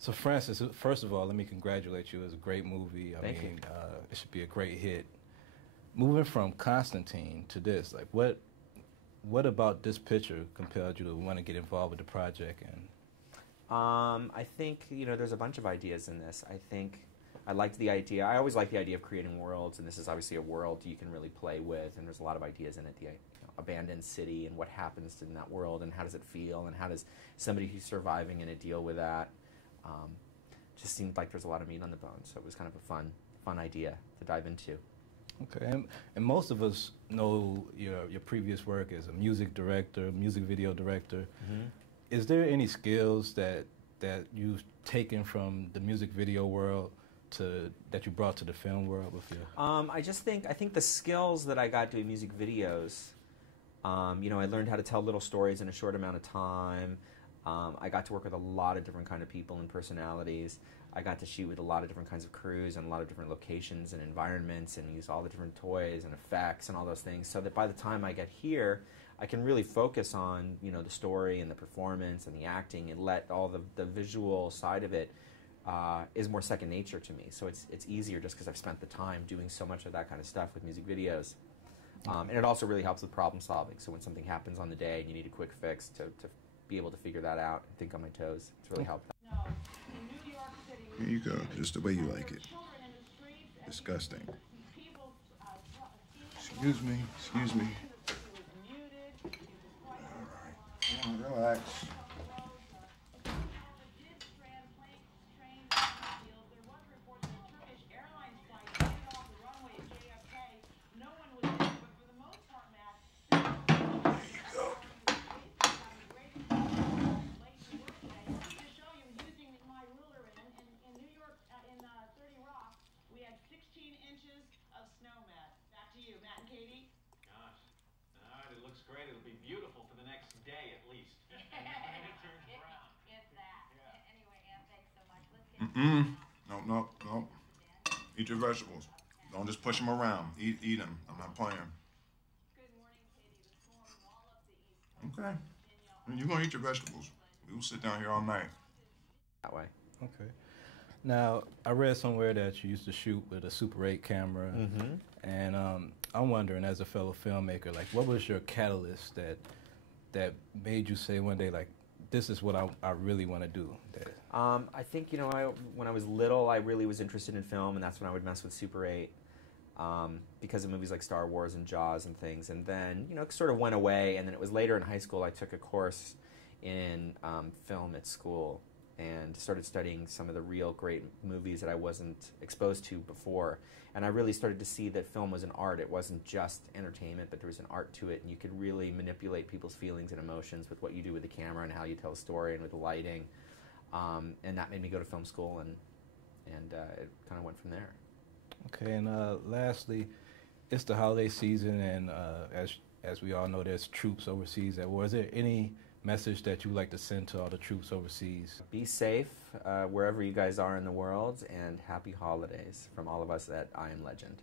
So, Francis, first of all, let me congratulate you. It's a great movie. Thank you. It should be a great hit. Moving from Constantine to this, like, what about this picture compelled you to want to get involved with the project? And I think, there's a bunch of ideas in this. I think I liked the idea. I always like the idea of creating worlds, and this is obviously a world you can really play with, and there's a lot of ideas in it. The abandoned city and what happens in that world, and how does it feel, and how does somebody who's surviving in it deal with that. Just seemed like there's a lot of meat on the bone, so it was kind of a fun idea to dive into. Okay, and most of us know your previous work as a music director, music video director. Mm-hmm. Is there any skills that you've taken from the music video world that you brought to the film world with you? I think the skills that I got doing music videos, I learned how to tell little stories in a short amount of time. I got to work with a lot of different kind of people and personalities. I got to shoot with a lot of different kinds of crews and a lot of different locations and environments, and use all the different toys and effects and all those things, so that by the time I get here, I can really focus on the story and the performance and the acting, and let all the visual side of it is more second nature to me. So it's easier just because I've spent the time doing so much of that kind of stuff with music videos. And it also really helps with problem solving. So when something happens on the day and you need a quick fix, to be able to figure that out and think on my toes, it's really helped. Here you go, just the way you like it. Disgusting. Excuse me. All right, come on, relax. No. Eat your vegetables. Don't just push them around. Eat them. I'm not playing. Okay. You're going to eat your vegetables. We will sit down here all night. That way. Okay. Now, I read somewhere that you used to shoot with a Super 8 camera. Mm-hmm. And I'm wondering, as a fellow filmmaker, like, what was your catalyst that made you say one day, like, this is what I really want to do? I think, when I was little, I really was interested in film, and that's when I would mess with Super 8 because of movies like Star Wars and Jaws and things. And then, it sort of went away, and then it was later in high school I took a course in film at school and started studying some of the real great movies that I wasn't exposed to before. And I really started to see that film was an art. It wasn't just entertainment, but there was an art to it, and you could really manipulate people's feelings and emotions with what you do with the camera and how you tell a story and with the lighting. And that made me go to film school, and it kind of went from there. Okay, and lastly, it's the holiday season, and as we all know, there's troops overseas at war. Is there any message that you would like to send to all the troops overseas? Be safe wherever you guys are in the world, and happy holidays from all of us at I Am Legend.